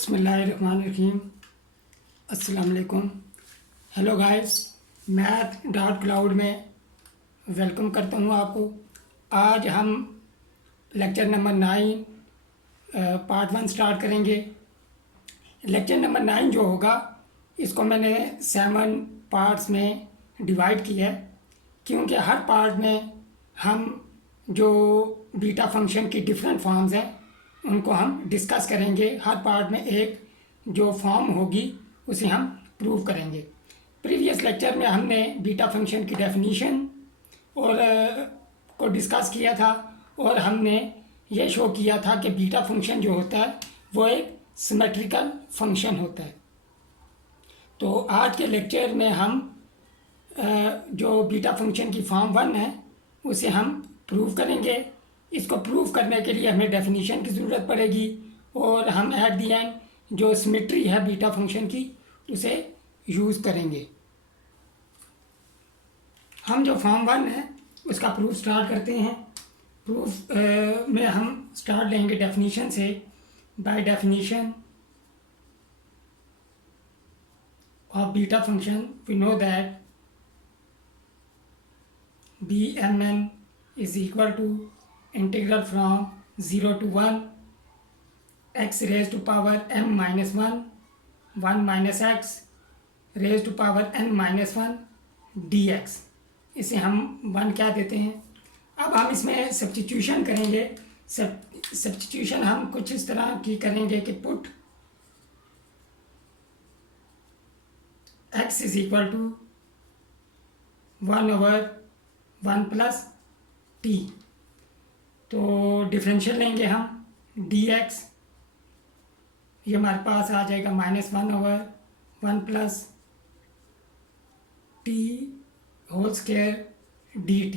बिस्मिल्लाहिर्रहमानिर्रहीम। अस्सलाम वालेकुम। Hello guys, math dot cloud में वेलकम करता हूँ आपको। आज हम लेक्चर नंबर 9 पार्ट 1 स्टार्ट करेंगे। लेक्चर नंबर 9 जो होगा इसको मैंने 7 पार्ट्स में डिवाइड किया है, क्योंकि हर पार्ट में हम जो बीटा फंक्शन की डिफरेंट फॉर्म्स हैं उनको हम डिस्कस करेंगे। हर पार्ट में एक जो फॉर्म होगी उसे हम प्रूव करेंगे। प्रीवियस लेक्चर में हमने बीटा फंक्शन की डेफिनीशन और को डिस्कस किया था, और हमने ये शो किया था कि बीटा फंक्शन जो होता है वो एक सिमेट्रिकल फंक्शन होता है। तो आज के लेक्चर में हम जो बीटा फंक्शन की फॉर्म 1 है उसे हम प्रूव करेंगे। इसको प्रूव करने के लिए हमें डेफिनीशन की ज़रूरत पड़ेगी, और हम एट दी एंड जो सिमेट्री है बीटा फंक्शन की उसे यूज़ करेंगे। हम जो फॉर्म 1 है उसका प्रूफ स्टार्ट करते हैं। प्रूफ में हम स्टार्ट लेंगे डेफिनीशन से। By definition of beta function we know that BMN is equal to integral from 0 to 1 x raised to power m minus 1 minus x raised to power n minus 1 dx। इसे हम 1 क्या देते हैं। अब हम इसमें सब्स्टिट्यूशन करेंगे। सब्स्टिट्यूशन हम कुछ इस तरह की करेंगे कि put x is equal to 1/1 plus t। तो डिफरेंशियल लेंगे हम dx, ये हमारे पास आ जाएगा -1/1 plus t whole square dt।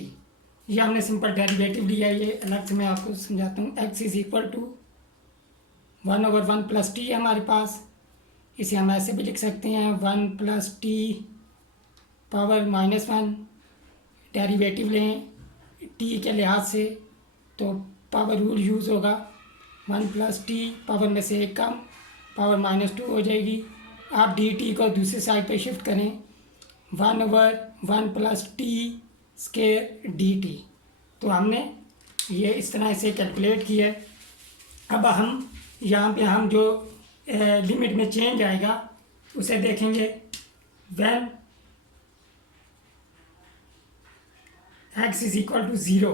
ये हमने सिंपल डेरिवेटिव लिया है, ये अलग से मैं आपको समझाता हूँ। x is equal to 1/1 plus t है हमारे पास। इसे हम ऐसे भी लिख सकते हैं 1 प्लस टी पावर -1। डेरिवेटिव लें t के लिहाज से तो पावर रूल यूज़ होगा। 1 प्लस टी पावर में से एक कम, पावर -2 हो जाएगी। आप dt को दूसरी साइड पे शिफ्ट करें 1/1 प्लस टी स्क्वायर dt। तो हमने ये इस तरह से कैलकुलेट किया है। अब हम यहाँ पे हम जो लिमिट में चेंज आएगा उसे देखेंगे। When x is equal to 0,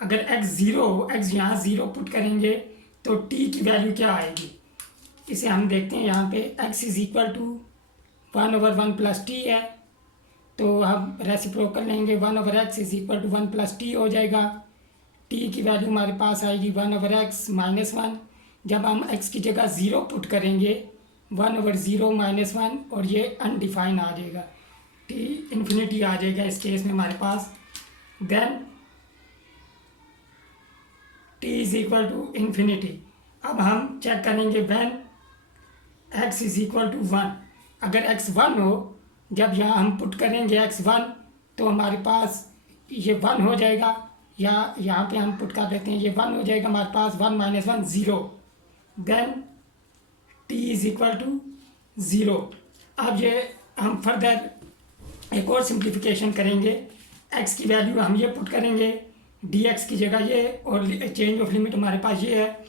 अगर x 0 हो, x यहाँ 0 पुट करेंगे तो t की वैल्यू क्या आएगी, इसे हम देखते हैं। यहाँ पे x is equal to 1/1 plus t है, तो हम रेसिप्रोकल लेंगे 1/x is equal to 1 plus t हो जाएगा। t की वैल्यू हमारे पास आएगी 1/x माइनस 1। जब हम x की जगह 0 पुट करेंगे 1/0 माइनस 1, और ये अनडिफाइन आ जाएगा, t इन्फिनिटी आ जाएगा इस केस में हमारे पास। Then t is equal to infinity. अब हम चेक करेंगे when x is equal to 1। अगर x 1 हो, जब यहाँ हम पुट करेंगे x 1 तो हमारे पास ये 1 हो जाएगा, या यहाँ पे हम पुट कर देते हैं ये 1 हो जाएगा हमारे पास। 1 minus 1 0, then t is equal to 0। अब ये हम फर्दर एक और सिंप्लीफिकेशन करेंगे। x की वैल्यू हम ये पुट करेंगे dx की जगह ये, और चेंज ऑफ लिमिट हमारे पास ये है।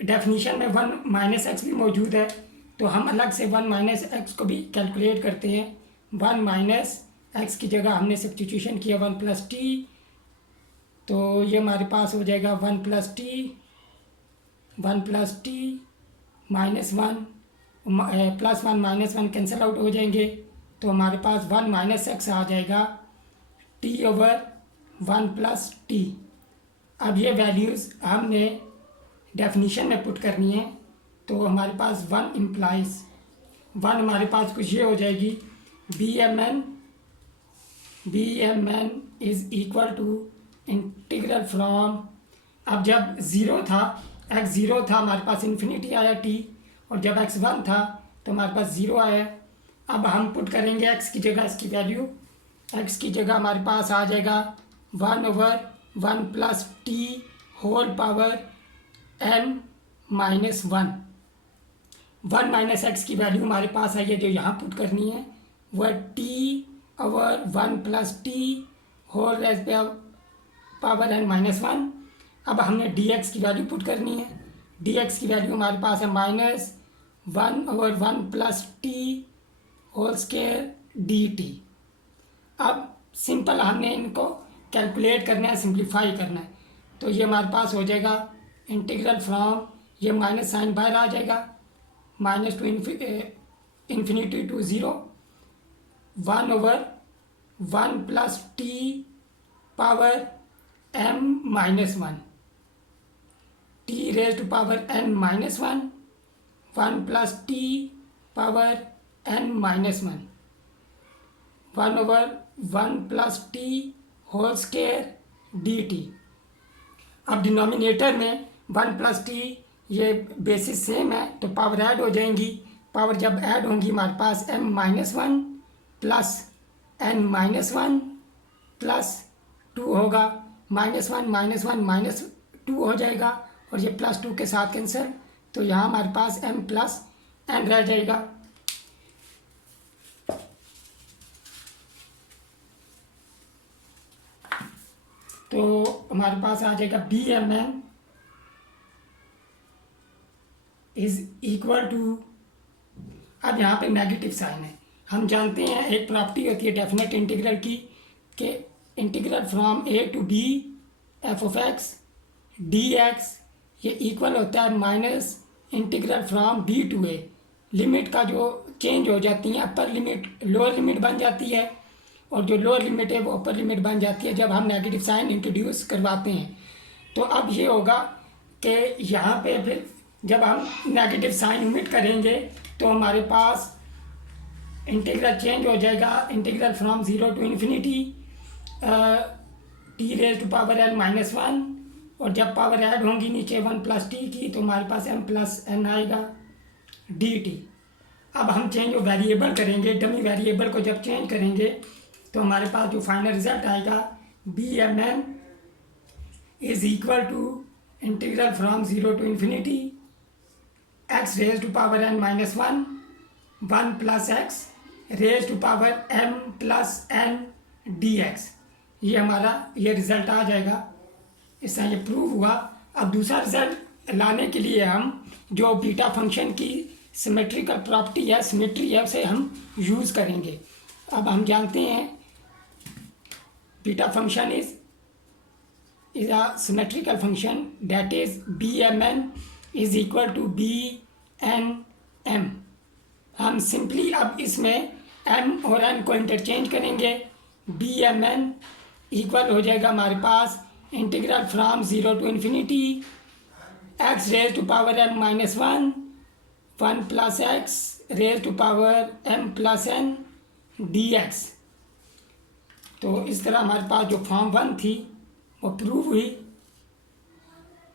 डेफिनीशन में 1 माइनस एक्स भी मौजूद है, तो हम अलग से 1 माइनस एक्स को भी कैलकुलेट करते हैं। 1 माइनस एक्स की जगह हमने सब्स्टिट्यूशन किया 1 प्लस टी, तो ये हमारे पास हो जाएगा 1 plus T minus 1 plus 1 minus 1 cancel out हो जाएंगे, तो हमारे पास 1 माइनस एक्स आ जाएगा t/1 प्लस टी। अब ये वैल्यूज़ हमने डेफिनीशन में पुट करनी है, तो हमारे पास 1 इम्प्लाइज 1 हमारे पास कुछ ये हो जाएगी BMN is equal to integral from. अब जब 0 था, x 0 था, हमारे पास इन्फिनिटी आया t, और जब x 1 था तो हमारे पास 0 आया। अब हम पुट करेंगे x की जगह इसकी वैल्यू। x की जगह हमारे पास आ जाएगा 1/1 plus t whole power n minus 1। 1 minus x की वैल्यू हमारे पास आई है जो यहाँ पुट करनी है, वह t/1 plus t whole raise power n minus 1। अब हमने dx की वैल्यू पुट करनी है, dx की वैल्यू हमारे पास है -1/1 plus t whole square dt। अब सिंपल हमने इनको कैलकुलेट करना है, सिंप्लीफाई करना है, तो ये हमारे पास हो जाएगा इंटीग्रल फ्रॉम, ये माइनस साइन बाहर आ जाएगा, minus to infinity to 0 1/1 plus t power m minus 1 t raise to power n minus 1 plus t power n minus 1/1 plus t whole square dt। अब डिनोमिनेटर में 1 प्लस टी, ये basis same है तो power add हो जाएंगी, power जब add होंगी हमारे पास m minus 1 plus n minus 1 plus 2 होगा, -1 माइनस 2 हो जाएगा और ये प्लस 2 के साथ कैंसिल, तो यहाँ हमारे पास m प्लस n रह जाएगा। तो हमारे पास आ जाएगा BMN इज इक्वल टू, अब यहाँ पे नेगेटिव साइन है। हम जानते हैं एक प्रॉपर्टी होती है डेफिनेट इंटीग्रल की कि integral from a to b f(x) dx ये इक्वल होता है minus integral from b to a। Limit का जो चेंज हो जाती है, अपर लिमिट लोअर लिमिट बन जाती है और जो लोअर लिमिट है वो अपर लिमिट बन जाती है जब हम नेगेटिव साइन इंट्रोड्यूस करवाते हैं। तो अब ये होगा कि यहाँ पे फिर जब हम नेगेटिव साइन ओमिट करेंगे तो हमारे पास इंटीग्रल चेंज हो जाएगा, integral from 0 to infinity t raise to power n minus 1, और जब पावर ऐड होंगी नीचे 1 प्लस टी की तो हमारे पास m प्लस n आएगा dt। अब हम चेंज वेरिएबल करेंगे, डमी वेरिएबल को जब चेंज करेंगे तो हमारे पास जो फाइनल रिजल्ट आएगा BMN is equal to integral from 0 to infinity x raise to power n minus 1 plus x raise to power m plus n dx। ये हमारा ये रिज़ल्ट आ जाएगा, इससे ये प्रूव हुआ। अब दूसरा रिज़ल्ट लाने के लिए हम जो बीटा फंक्शन की सिमेट्रिकल प्रॉपर्टी है, सिमेट्री है, उसे हम यूज़ करेंगे। अब हम जानते हैं beta function is a symmetrical function that is BMN is equal to BNM। हम सिंपली अब इसमें m और n को इंटरचेंज करेंगे, BMN इक्वल हो जाएगा हमारे पास integral from 0 to infinity x raise to power m minus 1 plus x raise to power m plus n dx। तो इस तरह हमारे पास जो फॉर्म 1 थी वो प्रूव हुई,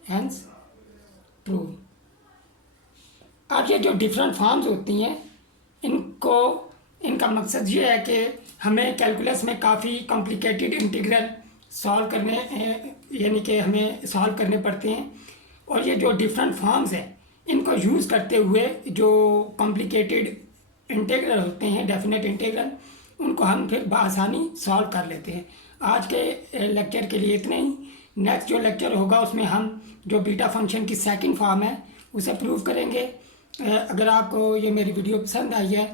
हेंस प्रूव। अब ये जो डिफरेंट फॉर्म्स होती हैं इनका मकसद ये है कि हमें कैलकुलस में काफ़ी कॉम्प्लिकेटेड इंटीग्रल सॉल्व करने, यानी कि हमें सॉल्व करने पड़ते हैं, और ये जो डिफरेंट फॉर्म्स हैं इनको यूज़ करते हुए जो कॉम्प्लिकेटेड इंटीग्रल होते हैं, डेफिनेट इंटीग्रल, उनको हम फिर बआसानी सॉल्व कर लेते हैं। आज के लेक्चर के लिए इतना ही। नेक्स्ट जो लेक्चर होगा उसमें हम जो बीटा फंक्शन की सेकंड फॉर्म है उसे प्रूव करेंगे। अगर आपको ये मेरी वीडियो पसंद आई है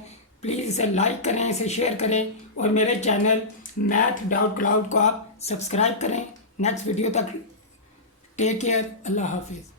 प्लीज़ इसे लाइक करें, इसे शेयर करें और मेरे चैनल math.cloud को आप सब्सक्राइब करें। नेक्स्ट वीडियो तक टेक केयर, अल्लाह हाफिज़।